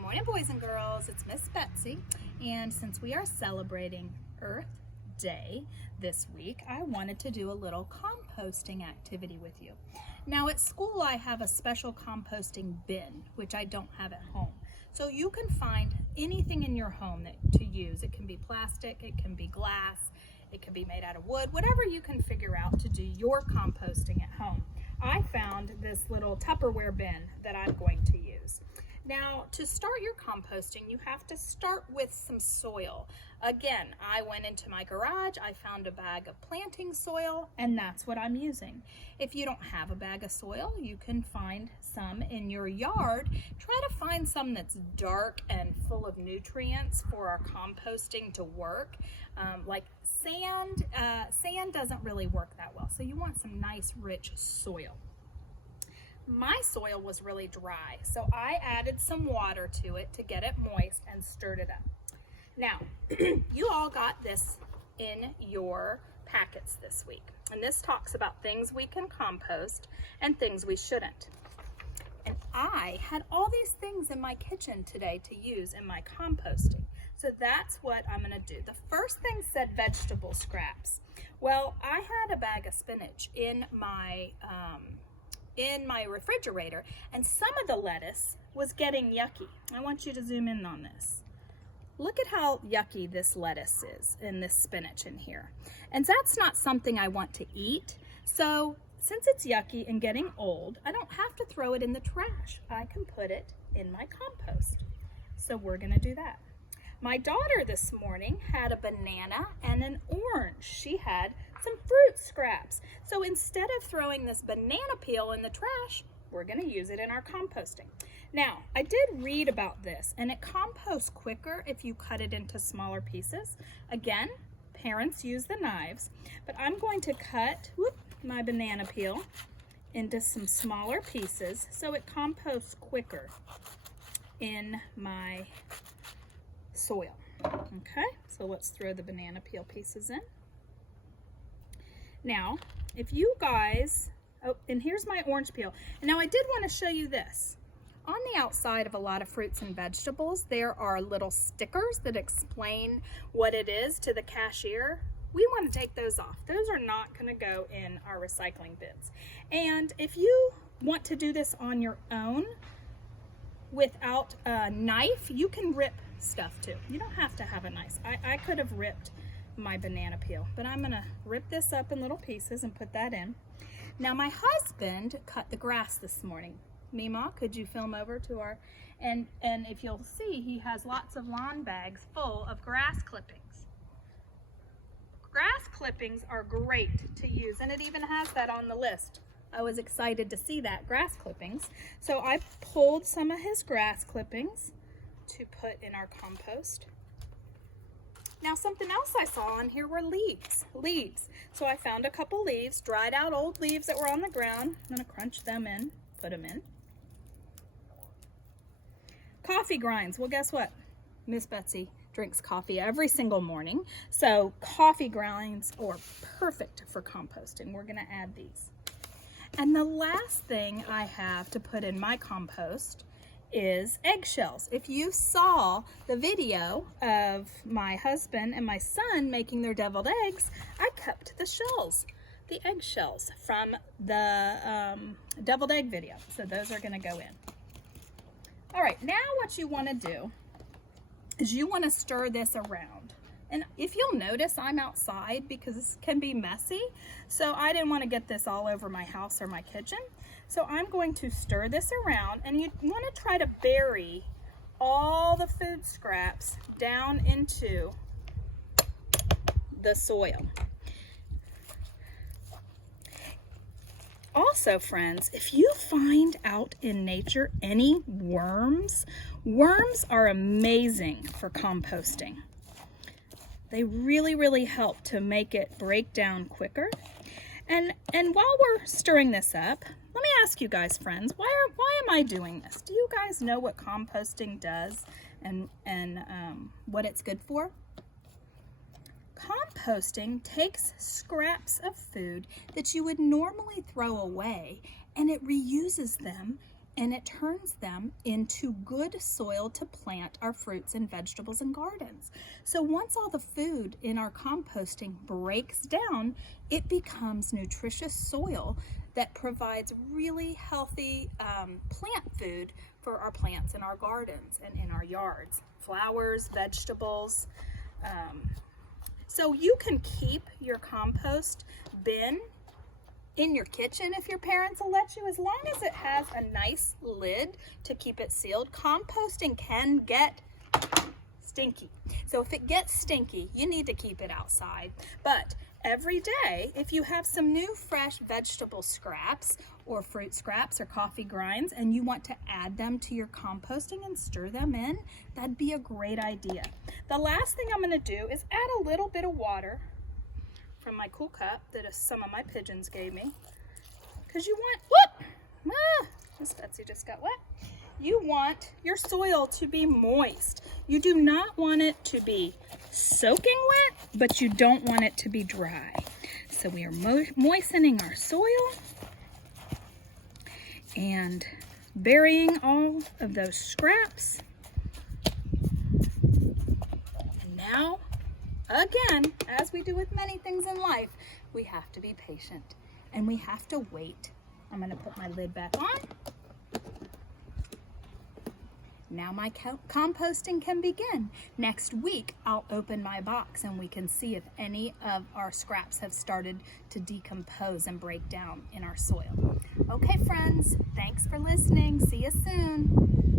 morning, boys and girls. It's Miss Betsy, and since we are celebrating Earth Day this week, I wanted to do a little composting activity with you. Now at school I have a special composting bin, which I don't have at home. So you can find anything in your home to use. It can be plastic, it can be glass, it can be made out of wood, whatever you can figure out to do your composting at home. I found this little Tupperware bin that I'm going to use. Now, to start your composting, you have to start with some soil. Again, I went into my garage, I found a bag of planting soil, and that's what I'm using. If you don't have a bag of soil, you can find some in your yard. Try to find some that's dark and full of nutrients for our composting to work. Like sand, sand doesn't really work that well, so you want some nice rich soil. My soil was really dry, so I added some water to it to get it moist and stirred it up. Now, you all got this in your packets this week, and this talks about things we can compost and things we shouldn't. And I had all these things in my kitchen today to use in my composting, so that's what I'm going to do. The first thing said vegetable scraps. Well, I had a bag of spinach in my refrigerator, and some of the lettuce was getting yucky. I want you to zoom in on this. Look at how yucky this lettuce is and this spinach in here. And that's not something I want to eat. So since it's yucky and getting old, I don't have to throw it in the trash. I can put it in my compost. So we're gonna do that. My daughter this morning had a banana and an orange. She had some fruit scraps. So instead of throwing this banana peel in the trash, we're gonna use it in our composting. Now, I did read about this, and it composts quicker if you cut it into smaller pieces. Again, parents use the knives, but I'm going to cut my banana peel into some smaller pieces so it composts quicker in my soil. Okay, so let's throw the banana peel pieces in. Now, if you guys, and here's my orange peel. And now I did want to show you this. On the outside of a lot of fruits and vegetables, there are little stickers that explain what it is to the cashier. We want to take those off. Those are not going to go in our recycling bins. And if you want to do this on your own without a knife, you can rip stuff too. You don't have to have a knife. I could have ripped my banana peel, but I'm gonna rip this up in little pieces and put that in. Now my husband cut the grass this morning. Mima, could you film over to our, and if you'll see, he has lots of lawn bags full of grass clippings. Grass clippings are great to use, and it even has that on the list. I was excited to see that, grass clippings. So I pulled some of his grass clippings to put in our compost. Now something else I saw on here were leaves. So I found a couple leaves, dried out old leaves that were on the ground. I'm gonna crunch them in, put them in. Coffee grinds, well guess what? Miss Betsy drinks coffee every single morning. So coffee grinds are perfect for composting. We're gonna add these. And the last thing I have to put in my compost is eggshells. If you saw the video of my husband and my son making their deviled eggs, I kept the shells, the eggshells from the deviled egg video. So those are gonna go in. All right, now what you wanna do is you wanna stir this around. And if you'll notice, I'm outside because this can be messy. So I didn't want to get this all over my house or my kitchen. So I'm going to stir this around, and you want to try to bury all the food scraps down into the soil. Also, friends, if you find out in nature any worms, worms are amazing for composting. They really help to make it break down quicker. And while we're stirring this up, let me ask you guys, friends, why am I doing this? Do you guys know what composting does and what it's good for? Composting takes scraps of food that you would normally throw away, and it reuses them and it turns them into good soil to plant our fruits and vegetables and gardens. So once all the food in our composting breaks down, it becomes nutritious soil that provides really healthy plant food for our plants in our gardens and in our yards. Flowers, vegetables. So you can keep your compost bin in your kitchen if your parents will let you, as long as it has a nice lid to keep it sealed. Composting can get stinky. So if it gets stinky, you need to keep it outside. But every day, if you have some new fresh vegetable scraps or fruit scraps or coffee grinds and you want to add them to your composting and stir them in, that'd be a great idea. The last thing I'm going to do is add a little bit of water from my cool cup that some of my pigeons gave me. Because you want, whoop! Miss Betsy just got wet. You want your soil to be moist. You do not want it to be soaking wet, but you don't want it to be dry. So we are moistening our soil and burying all of those scraps. And now, again, as we do with many things in life, we have to be patient and we have to wait. I'm going to put my lid back on. Now my composting can begin. Next week, I'll open my box and we can see if any of our scraps have started to decompose and break down in our soil. Okay, friends, thanks for listening. See you soon.